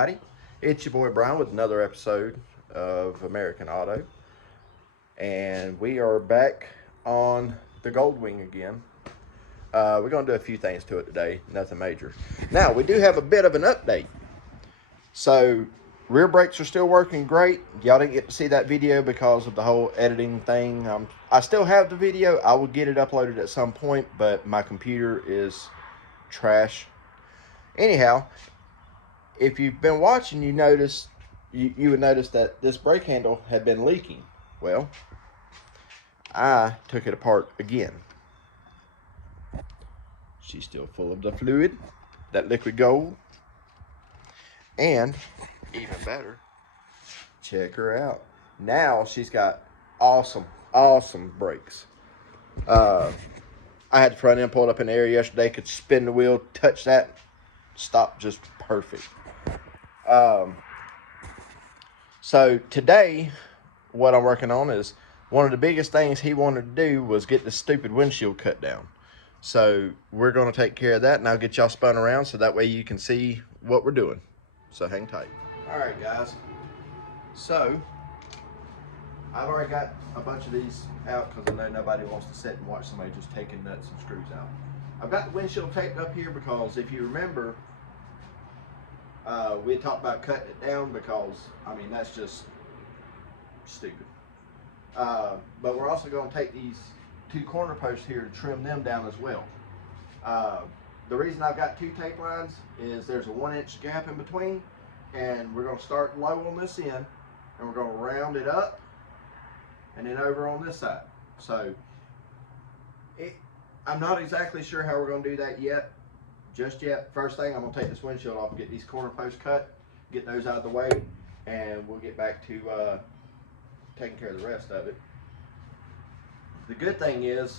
everybody. It's your boy Brian with another episode of American Auto. And we are back on the Goldwing again. We're going to do a few things to it today, nothing major. Now, we do have a bit of an update. So, rear brakes are still working great. Y'all didn't get to see that video because of the whole editing thing. I still have the video. I will get it uploaded at some point, but my computer is trash. Anyhow, if you've been watching, you would notice that this brake handle had been leaking. Well, I took it apart again. She's still full of the fluid, that liquid gold. And even better, check her out. Now she's got awesome brakes. I had the front end pulled up in the air yesterday, could spin the wheel, touch that, stop just perfect. So today, what I'm working on is one of the biggest things he wanted to do was get the stupid windshield cut down. So we're going to take care of that, and I'll get y'all spun around so that way you can see what we're doing. So hang tight. All right, guys. So I've already got a bunch of these out because I know nobody wants to sit and watch somebody just taking nuts and screws out. I've got the windshield taped up here because if you remember, we had talked about cutting it down because, I mean, that's just stupid. But we're also going to take these two corner posts here to trim them down as well. The reason I've got two tape lines is there's a 1-inch gap in between, and we're going to start low on this end, and we're going to round it up, and then over on this side. So I'm not exactly sure how we're going to do that just yet. First thing, I'm going to take this windshield off and get these corner posts cut, get those out of the way, and we'll get back to taking care of the rest of it. The good thing is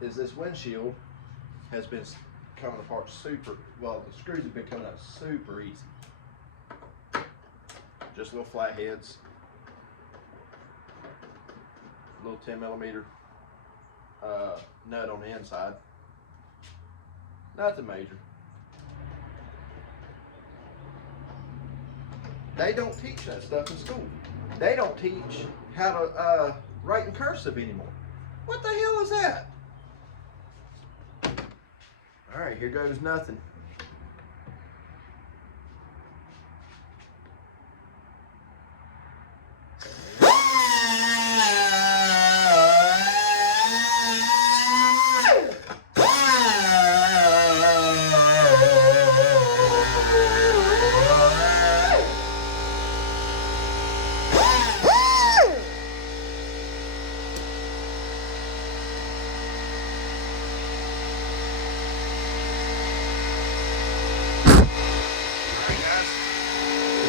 this windshield has been coming apart super, well, the screws have been coming out super easy. Just little flat heads, little 10mm nut on the inside. Nothing major. They don't teach that stuff in school. They don't teach how to write in cursive anymore. What the hell is that? All right, here goes nothing.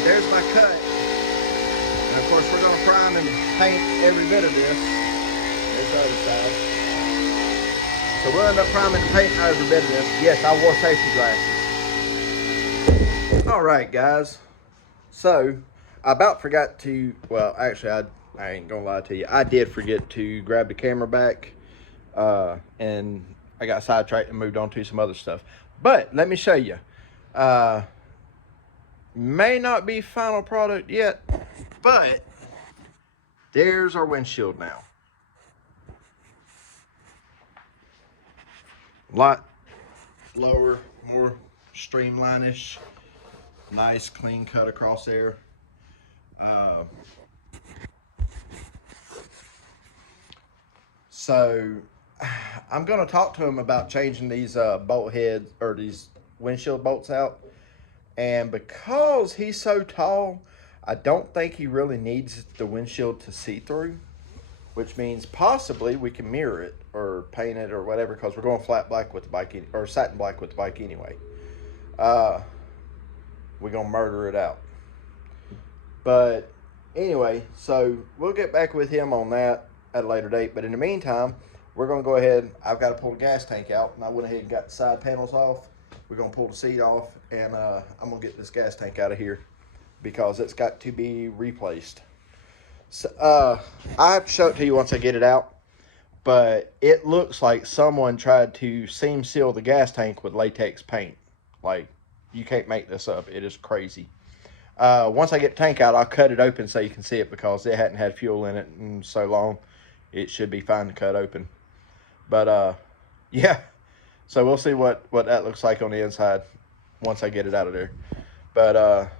There's my cut. And of course we're going to prime and paint every bit of this. There's the other side. So we'll end up priming and painting every bit of this. Yes, I wore safety glasses. Alright guys. So, I about forgot to, well actually I ain't going to lie to you. I did forget to grab the camera back. And I got sidetracked and moved on to some other stuff. But, let me show you. May not be final product yet, but there's our windshield now. A lot lower, more streamline-ish. Nice clean cut across there. So I'm going to talk to him about changing these bolt heads or these windshield bolts out. And because he's so tall, I don't think he really needs the windshield to see through, which means possibly we can mirror it or paint it or whatever, because we're going flat black with the bike, or satin black with the bike anyway. We're going to murder it out. But anyway, so we'll get back with him on that at a later date. But in the meantime, we're going to go ahead. I've got to pull the gas tank out, and I went ahead and got the side panels off. We're going to pull the seat off, and I'm going to get this gas tank out of here because it's got to be replaced. So, I have to show it to you once I get it out, but it looks like someone tried to seam seal the gas tank with latex paint. Like, you can't make this up. It is crazy. Once I get the tank out, I'll cut it open so you can see it because it hadn't had fuel in it in so long. It should be fine to cut open. But yeah, so we'll see what that looks like on the inside once I get it out of there. But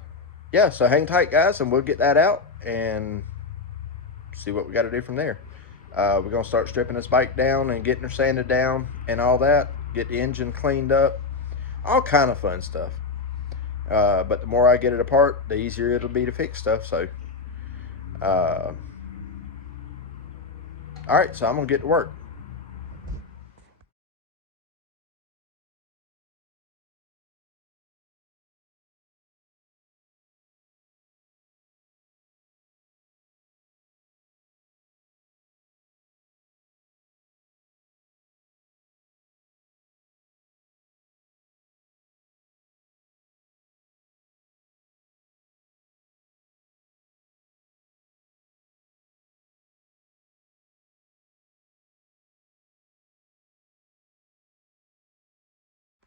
yeah, so hang tight, guys, and we'll get that out and see what we got to do from there. We're going to start stripping this bike down and getting her sanded down and all that, get the engine cleaned up, all kind of fun stuff. But the more I get it apart, the easier it'll be to fix stuff. So, all right, so I'm going to get to work.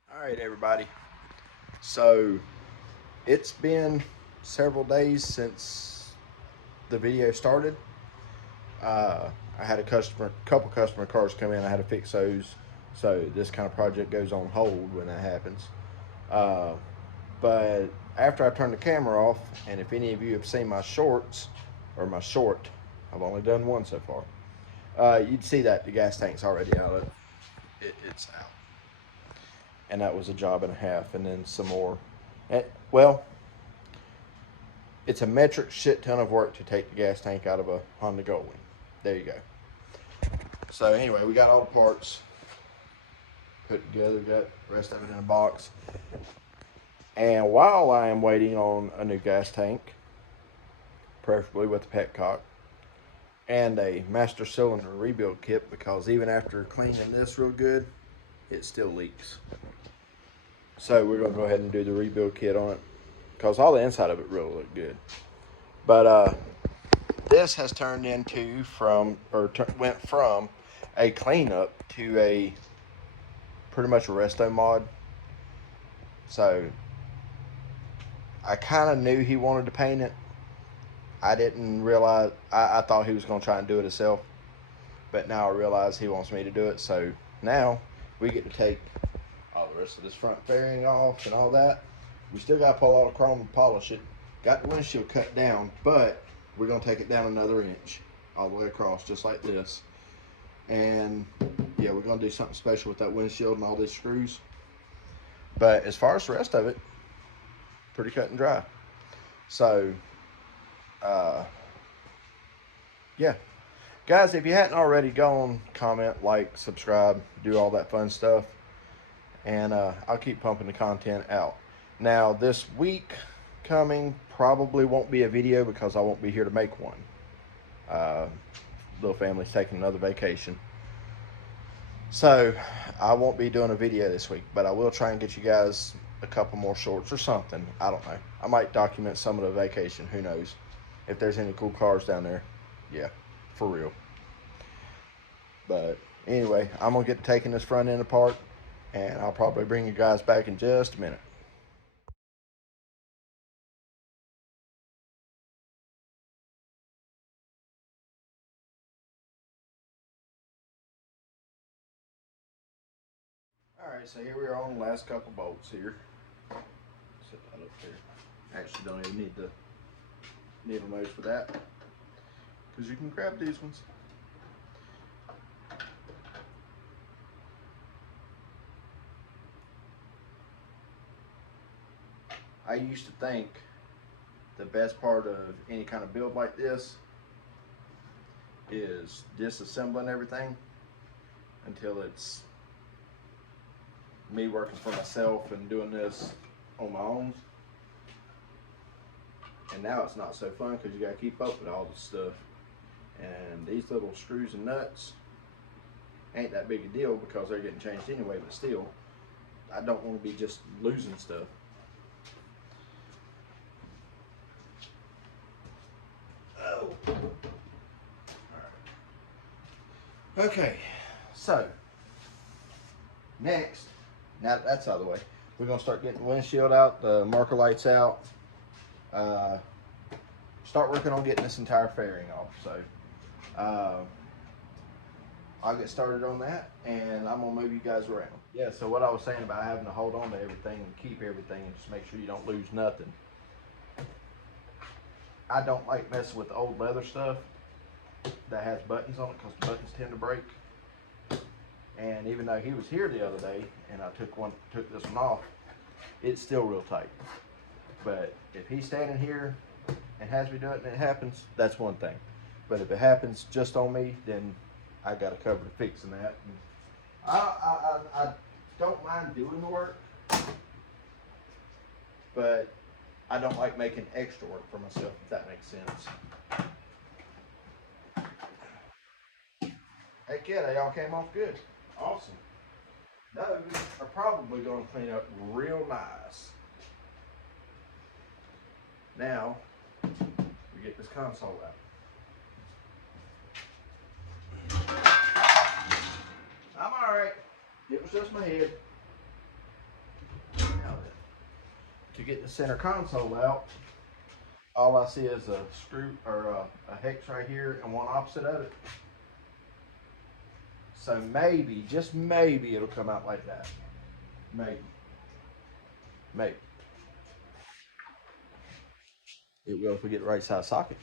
All right, everybody. So it's been several days since the video started. I had a couple customer cars come in. I had to fix those. So this kind of project goes on hold when that happens. But after I turn the camera off, and if any of you have seen my shorts, or my short, I've only done one so far, you'd see that the gas tank's already out. It's out. And that was a job and a half, and then some more. Well, it's a metric shit ton of work to take the gas tank out of a Honda Goldwing. There you go. So anyway, we got all the parts put together, got the rest of it in a box. And while I am waiting on a new gas tank, preferably with a petcock, and a master cylinder rebuild kit, because even after cleaning this real good, it still leaks. So we're going to go ahead and do the rebuild kit on it, because all the inside of it really looked good. But this has turned into went from a cleanup to a pretty much a resto mod. So I kind of knew he wanted to paint it. I didn't realize, I thought he was going to try and do it himself, but now I realize he wants me to do it. So now we get to take all the rest of this front fairing off and all that. We still got to pull all the chrome and polish it. Got the windshield cut down, but we're going to take it down another inch all the way across, just like this. And yeah, we're going to do something special with that windshield and all these screws. But as far as the rest of it, pretty cut and dry. So yeah, guys, if you hadn't already, go on, comment, like, subscribe, do all that fun stuff, and I'll keep pumping the content out. Now this week coming probably won't be a video because I won't be here to make one. Little family's taking another vacation, so I won't be doing a video this week, but I will try and get you guys a couple more shorts or something. I don't know. I might document some of the vacation. Who knows? If there's any cool cars down there. Yeah, for real. But anyway, I'm going to get taking this front end apart, and I'll probably bring you guys back in just a minute. Alright, so here we are on the last couple bolts here. Set that up there. Actually don't even need the needle nose for that, because you can grab these ones. I used to think the best part of any kind of build like this is disassembling everything until it's me working for myself and doing this on my own. And now it's not so fun because you got to keep up with all this stuff. And these little screws and nuts ain't that big a deal because they're getting changed anyway, but still, I don't want to be just losing stuff. Oh. Alright. Okay, so now that that's out of the way, we're going to start getting the windshield out, the marker lights out, start working on getting this entire fairing off. So I'll get started on that, and I'm gonna move you guys around. Yeah, so what I was saying about having to hold on to everything and keep everything and just make sure you don't lose nothing. I don't like messing with old leather stuff that has buttons on it because the buttons tend to break. And even though he was here the other day and I took this one off, it's still real tight. But if he's standing here and has me do it and it happens, that's one thing. But if it happens just on me, then I got to cover fixing that. And I don't mind doing the work, but I don't like making extra work for myself, if that makes sense. Heck yeah, they all came off good. Awesome. Those are probably going to clean up real nice. Now, we get this console out. I'm alright. It was just my head. Now then, to get the center console out, all I see is a screw or a hex right here and one opposite of it. So maybe, just maybe, it'll come out like that. Maybe. Maybe. It will if we get the right size socket.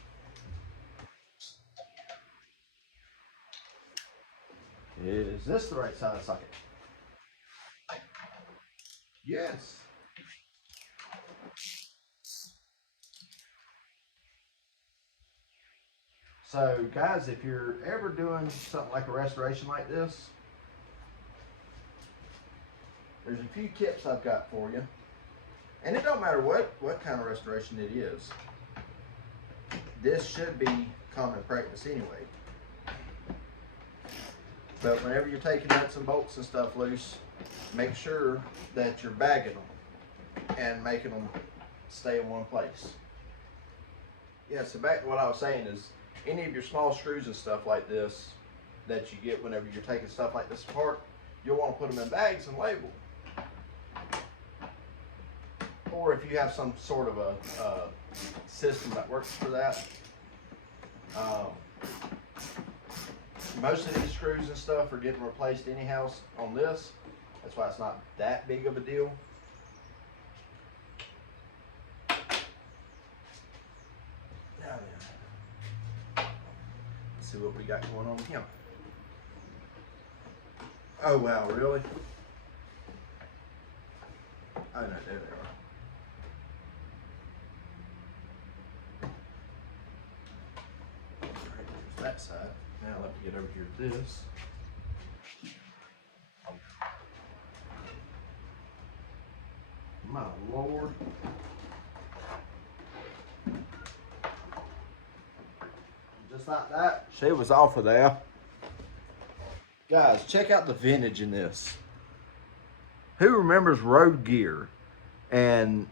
Is this the right size socket? Yes. So guys, if you're ever doing something like a restoration like this, there's a few tips I've got for you. And it don't matter what kind of restoration it is. This should be common practice anyway. But whenever you're taking nuts and bolts and stuff loose, make sure that you're bagging them and making them stay in one place. Yeah, so back to what I was saying is, any of your small screws and stuff like this that you get whenever you're taking stuff like this apart, you'll want to put them in bags and label. Or if you have some sort of a system that works for that. Most of these screws and stuff are getting replaced anyhow on this. That's why it's not that big of a deal. Now then, let's see what we got going on with him. Oh wow, really? Oh no, there they are. Alright, there's that side. Now let me get over here to this. My Lord. Just like that, she was off of there. Guys, check out the vintage in this. Who remembers Road Gear and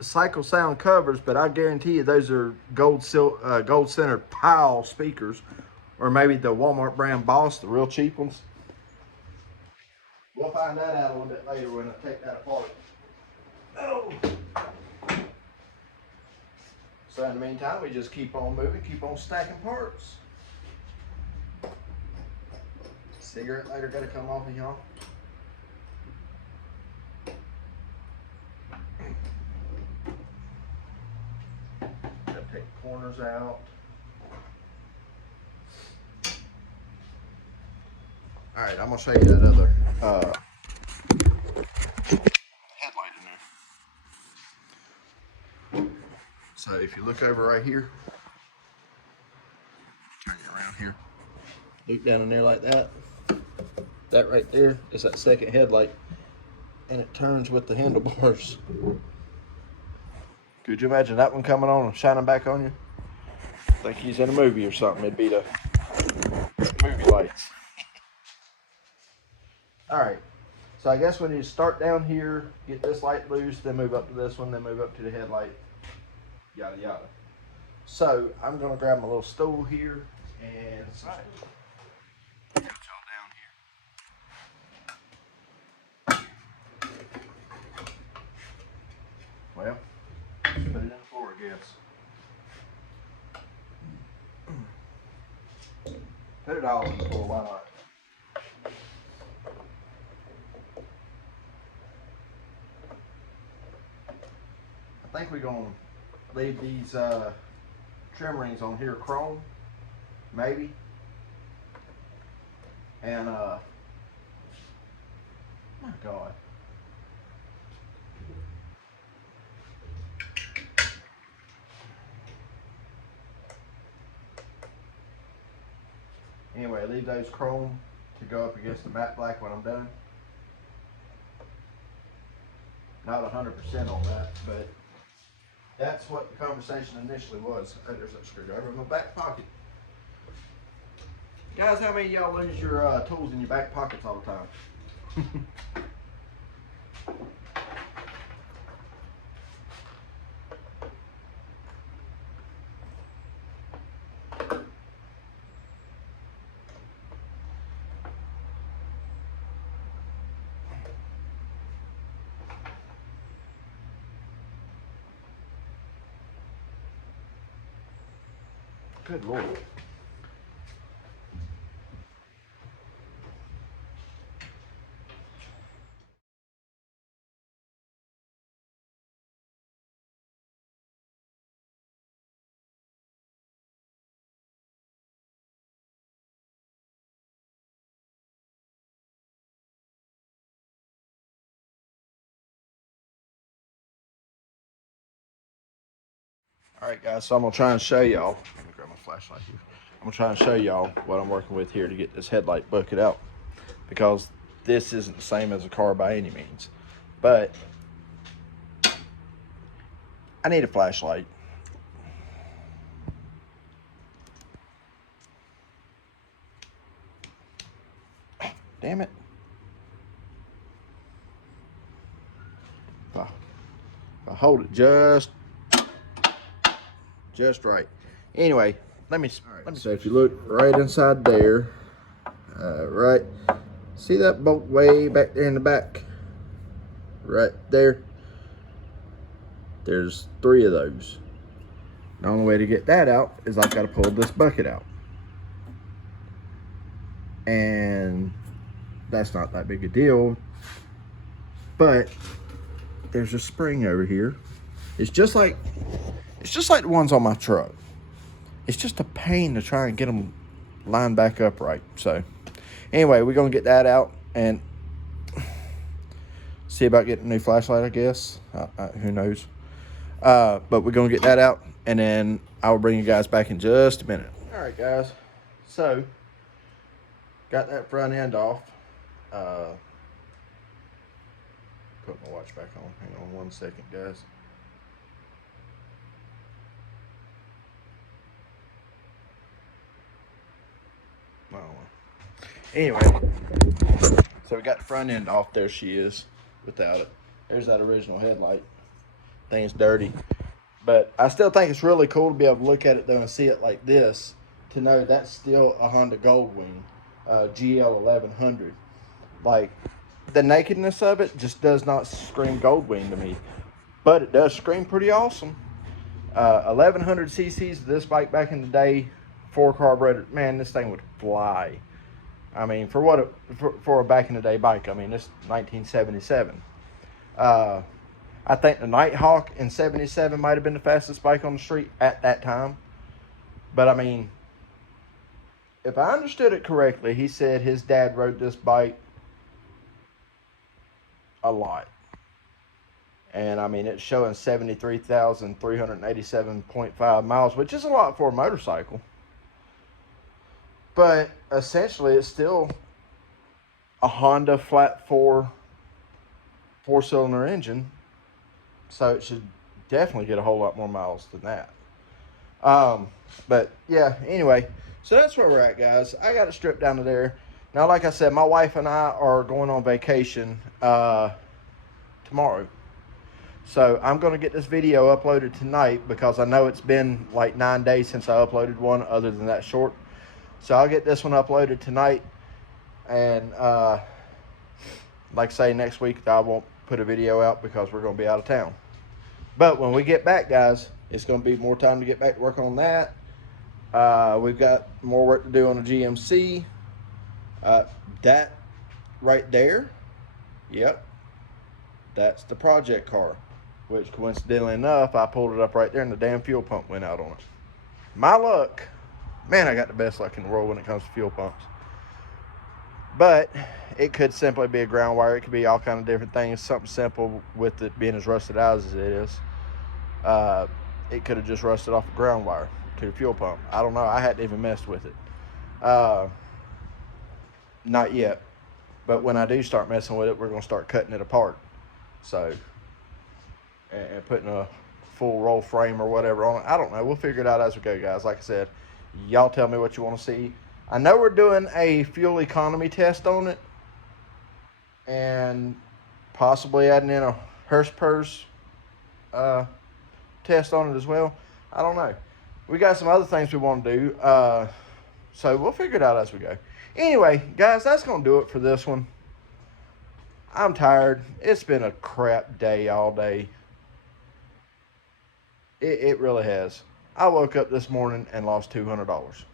Cycle Sound covers? But I guarantee you those are gold center Powell speakers, or maybe the Walmart brand Boss, the real cheap ones. We'll find that out a little bit later when I take that apart. Oh. So in the meantime, we just keep on moving, keep on stacking parts. Cigarette lighter gotta come off of y'all. Gotta take the corners out. All right, I'm gonna show you that other headlight in there. So if you look over right here, turn you around here, look down in there like that. That right there is that second headlight, and it turns with the handlebars. Could you imagine that one coming on and shining back on you? I think he's in a movie or something. It'd be the movie lights. All right, so I guess when you start down here, get this light loose, then move up to this one, then move up to the headlight, yada yada. So I'm gonna grab my little stool here and some put y'all down here. Well, put it in Put it all in the floor, why not? I think we're gonna leave these trim rings on here chrome, maybe. And my God. Anyway, leave those chrome to go up against the matte black when I'm done. Not 100% on that, but that's what the conversation initially was. Oh, there's that screwdriver in my back pocket. Guys, how many of y'all lose your tools in your back pockets all the time? Good Lord. All right, guys, so I'm gonna try and show y'all. Let me grab my flashlight here. I'm gonna try and show y'all what I'm working with here to get this headlight bucket out, because this isn't the same as a car by any means, but I need a flashlight. Damn it. If I hold it just right. Anyway, let me so if you look right inside there, right, see that bolt way back there in the back? Right there. There's 3 of those. The only way to get that out is I've got to pull this bucket out. And that's not that big a deal. But there's a spring over here. It's just like the ones on my truck. It's just a pain to try and get them lined back up right. So anyway, we're gonna get that out and see about getting a new flashlight, I guess. Who knows? But we're gonna get that out, and then I'll bring you guys back in just a minute. All right, guys. So got that front end off. Put my watch back on. Hang on 1 second, guys. Oh. Anyway, so we got the front end off. There she is without it. There's that original headlight. Thing's dirty, but I still think it's really cool to be able to look at it though and see it like this, to know that's still a Honda Goldwing GL 1100. Like, the nakedness of it just does not scream Goldwing to me, but it does scream pretty awesome. 1100 cc's of this bike back in the day, 4 carburetor, man, this thing would fly. I mean, for a back in the day bike, I mean, this 1977. I think the Nighthawk in 77 might have been the fastest bike on the street at that time. But I mean, if I understood it correctly, he said his dad rode this bike a lot. And I mean, it's showing 73,387.5 miles, which is a lot for a motorcycle. But essentially, it's still a Honda flat 4-cylinder engine. So it should definitely get a whole lot more miles than that. But yeah, anyway, so that's where we're at, guys. I got it stripped down to there. Now, like I said, my wife and I are going on vacation tomorrow. So I'm going to get this video uploaded tonight, because I know it's been like 9 days since I uploaded one other than that short. So I'll get this one uploaded tonight. And like I say, next week I won't put a video out because we're going to be out of town. But when we get back, guys, it's going to be more time to get back to work on that. We've got more work to do on the GMC. That right there, yep, that's the project car, which coincidentally enough, I pulled it up right there and the damn fuel pump went out on it. My luck, man, I got the best luck in the world when it comes to fuel pumps. But it could simply be a ground wire. It could be all kind of different things. Something simple with it being as rusted out as it is. It could have just rusted off a ground wire to the fuel pump. I don't know. I hadn't even messed with it. Not yet. But when I do start messing with it, we're going to start cutting it apart. So, and putting a full roll frame or whatever on it. I don't know. We'll figure it out as we go, guys. Like I said, y'all tell me what you want to see. I know we're doing a fuel economy test on it. And possibly adding in a Hurst-Purs test on it as well. I don't know. We got some other things we want to do. So we'll figure it out as we go. Anyway, guys, that's going to do it for this one. I'm tired. It's been a crap day all day. It really has. I woke up this morning and lost $200.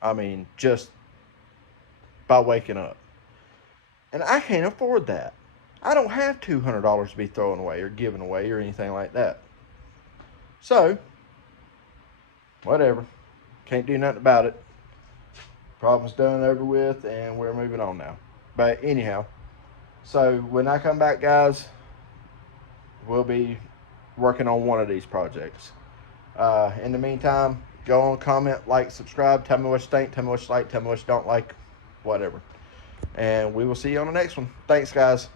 I mean, just by waking up. And I can't afford that. I don't have $200 to be throwing away or giving away or anything like that. So, whatever. Can't do nothing about it. Problem's done, over with, and we're moving on now. But anyhow, so when I come back, guys, we'll be working on one of these projects. In the meantime, go on, comment, like, subscribe. Tell me what you think. Tell me what you like. Tell me what you don't like. Whatever. And we will see you on the next one. Thanks, guys.